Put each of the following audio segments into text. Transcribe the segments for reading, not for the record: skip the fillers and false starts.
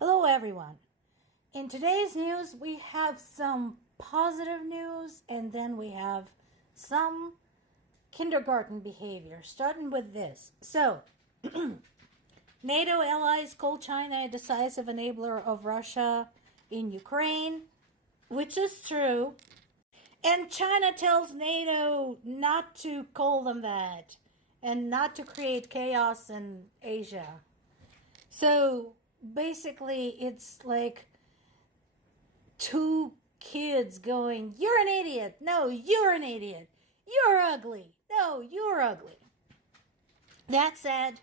Hello, everyone. In today's news, we have some positive news and then we have some kindergarten behavior, starting with this. So, NATO allies call China a decisive enabler of Russia in Ukraine, which is true. And China tells NATO not to call them that and not to create chaos in Asia. So basically, it's like two kids going, "You're an idiot. No, you're an idiot. You're ugly. No, you're ugly." That said,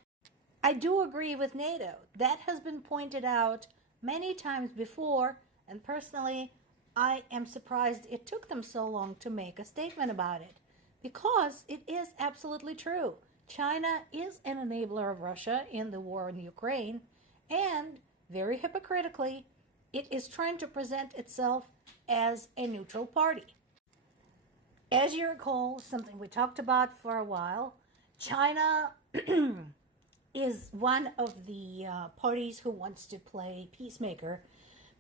I do agree with NATO. That has been pointed out many times before, and personally, I am surprised it took them so long to make a statement about it, because it is absolutely true. China is an enabler of Russia in the war in Ukraine, and very hypocritically, it is trying to present itself as a neutral party. As you recall, something we talked about for a while, China is one of the parties who wants to play peacemaker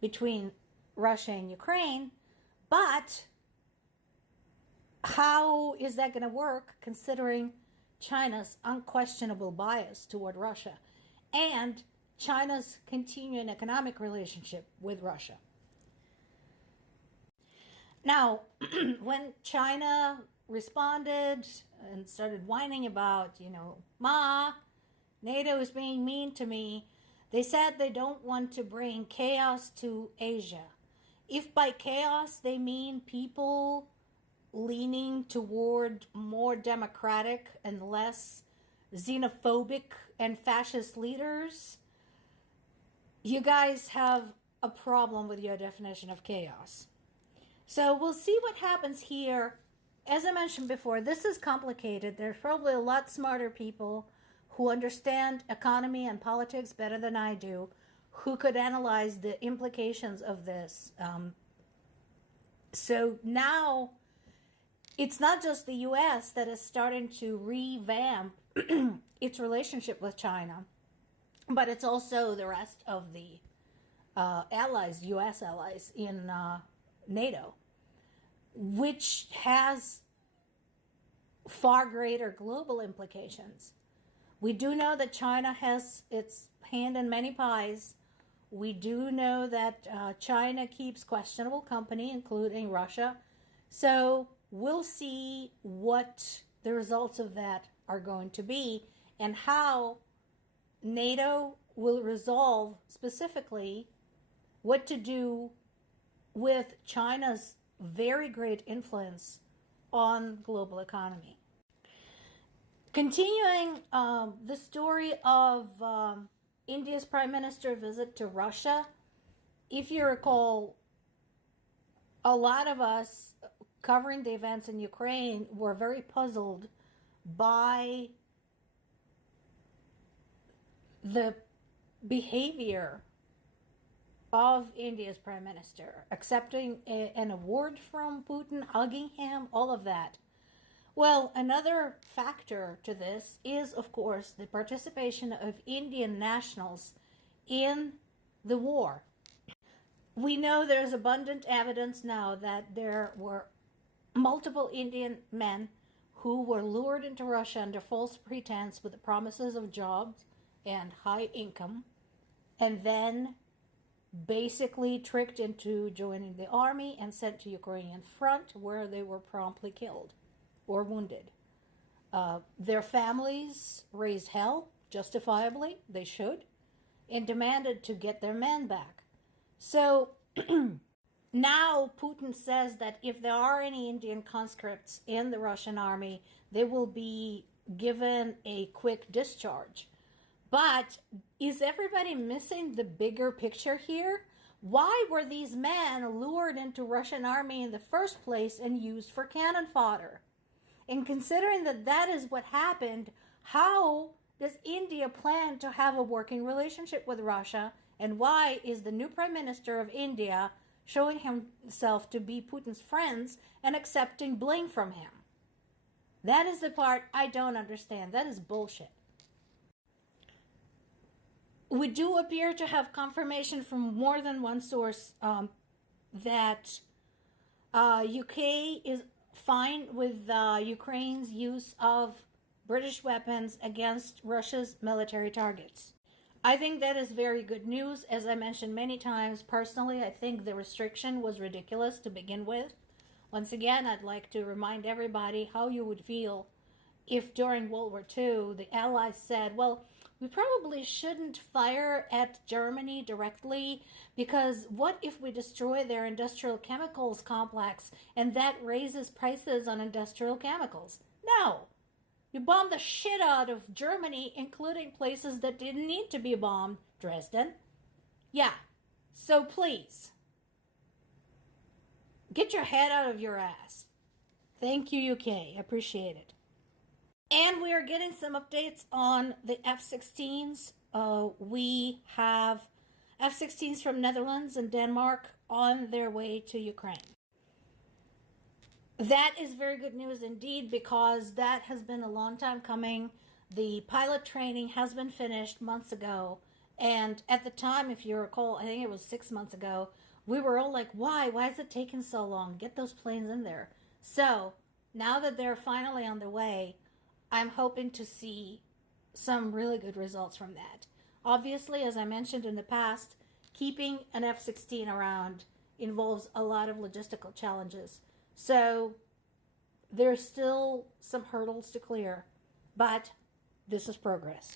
between Russia and Ukraine, but how is that going to work considering China's unquestionable bias toward Russia and China's continuing economic relationship with Russia? Now, when China responded and started whining about, Ma, NATO is being mean to me, they said they don't want to bring chaos to Asia. If by chaos they mean people leaning toward more democratic and less xenophobic and fascist leaders, you guys have a problem with your definition of chaos. So we'll see what happens here. As I mentioned before, this is complicated. There's probably a lot smarter people who understand economy and politics better than I do, who could analyze the implications of this. So now it's not just the U.S. that is starting to revamp its relationship with China, but it's also the rest of the allies, U.S. allies in NATO, which has far greater global implications. We do know that China has its hand in many pies. We do know that China keeps questionable company, including Russia. So we'll see what the results of that are going to be and how NATO will resolve specifically what to do with China's very great influence on global economy. Continuing the story of India's Prime Minister visit to Russia, if you recall, a lot of us covering the events in Ukraine were very puzzled by the behavior of India's Prime Minister, accepting an award from Putin, hugging him, all of that. Well, another factor to this is, of course, the participation of Indian nationals in the war. We know there's abundant evidence now that there were multiple Indian men who were lured into Russia under false pretense with the promises of jobs and high income, and then basically tricked into joining the army and sent to Ukrainian front, where they were promptly killed or wounded. Their families raised hell, justifiably, they should, and demanded to get their men back. So now Putin says that if there are any Indian conscripts in the Russian army, they will be given a quick discharge. But is everybody missing the bigger picture here? Why were these men lured into Russian army in the first place and used for cannon fodder? And considering that that is what happened, how does India plan to have a working relationship with Russia? And why is the new Prime Minister of India showing himself to be Putin's friends and accepting blame from him? That is the part I don't understand. That is bullshit. We do appear to have confirmation from more than one source that UK is fine with Ukraine's use of British weapons against Russia's military targets. I think that is very good news. As I mentioned many times, personally, I think the restriction was ridiculous to begin with. Once again, I'd like to remind everybody how you would feel if during World War II the Allies said, well, we probably shouldn't fire at Germany directly because what if we destroy their industrial chemicals complex and that raises prices on industrial chemicals? No. You bombed the shit out of Germany, including places that didn't need to be bombed. Dresden. Yeah. So please, get your head out of your ass. Thank you, UK. Appreciate it. And we are getting some updates on the F-16s. We have F-16s from Netherlands and Denmark on their way to Ukraine. That is very good news indeed, because that has been a long time coming. The pilot training has been finished months ago. And at the time, if you recall, I think it was 6 months ago, we were all like, why? Why is it taking so long? Get those planes in there. So now that they're finally on their way, I'm hoping to see some really good results from that. Obviously, as I mentioned in the past, keeping an F-16 around involves a lot of logistical challenges. So there's still some hurdles to clear, but this is progress.